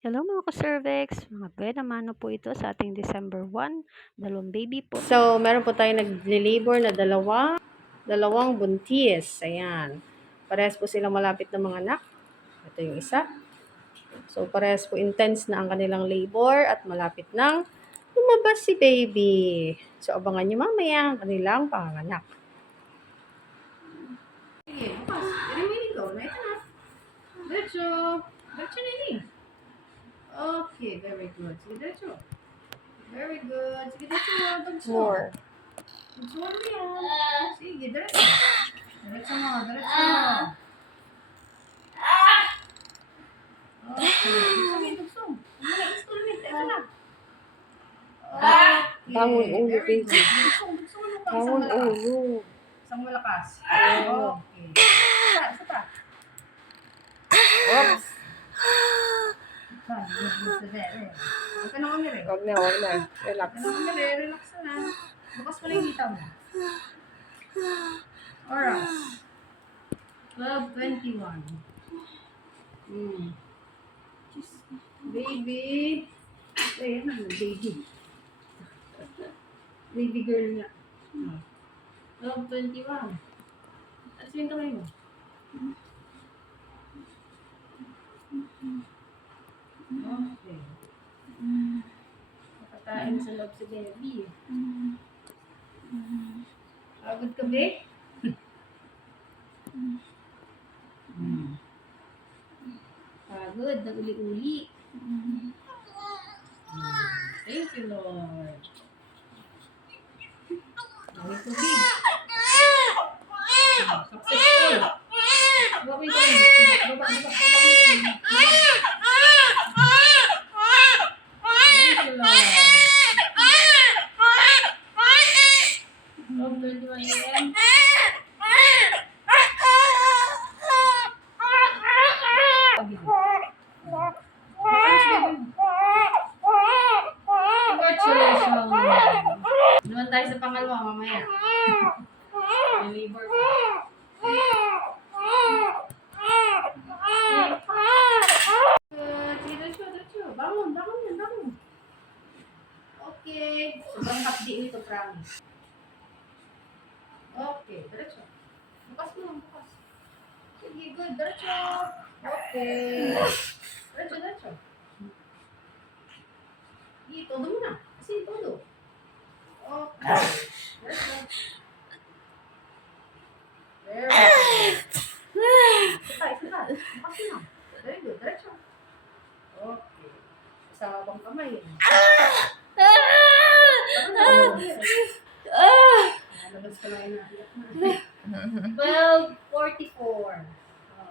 Hello mga ka-cervix, mga buena mano po ito sa ating December 1, dalawang baby po. So, meron po tayong nag-labor na dalawang buntis. Ayan. Parehas po silang malapit na mga anak. Ito yung isa. So, parehas po intense na ang kanilang labor at malapit nang lumabas si baby. So, abangan nyo mamaya ang kanilang panganak. Sige, bukas. Remaining ko. Na ito na. Diretso. Diretso na ini. Okay, very good. Sige, diretso. Very good. Sige, diretso. Tagso. More. Tagso mo yan. Sige, diretso. Diretso mo, diretso mo. Okay. Sige, tagso. Wala, installment. Ito na. Okay. Bangon ulo, Very baby. good. Tagso mo pa. Bangon ulo. Isang malakas. Okay. Isa pa. Oops. Huwag ka na umiri. Huwag na. Relax. Huwag ka na umiri. Relax na. Bukas mo na yung hita mo. Oras. 12:21. Baby. Ayan na, baby. Baby girl nga. 12:21. At yung kamay mo. Okay. Nakatain sa loob si baby. Pagod ka, be? Pagod, nag-uli-uli. Thank you, Lord. Dami tubig. Successful. Baba yung kamay. Baba. Thank you, Lord. 12:21 a.m. Congratulations. Naman tayo sa pangalawa mamaya. May labor pa. Sige, diretso. Bangon yan. Okay. Sobrang hapdi nito, promise. Okay, diretso. Bukas. Sige, good. Diretso. Okay. Diretso. Sige, todo mo na. Kasi todo. Okay. Diretso. Very good. Isa pa. Bukas na. Very good. Diretso. Okay. Kasama bang kamay? Nalabas ka lang na. 12:44.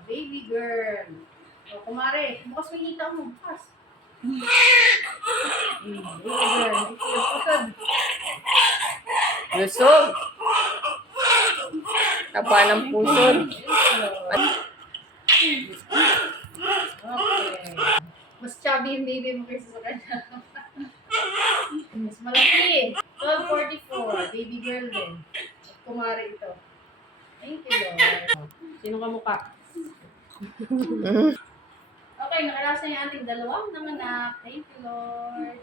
Baby girl. Kumare, bukas may hita mo. Bukas. Baby girl. Pusod. Lusog. Tapa ng pusod. Okay. Mas chubby yung baby mo kaysa sa kanya. Mas malaki. 12:44. Baby girl din. Kumare ito. Thank you, Lord. Sino ka mukha? Okay, nakalasa yung ating dalawang nanganak. Thank you, Lord.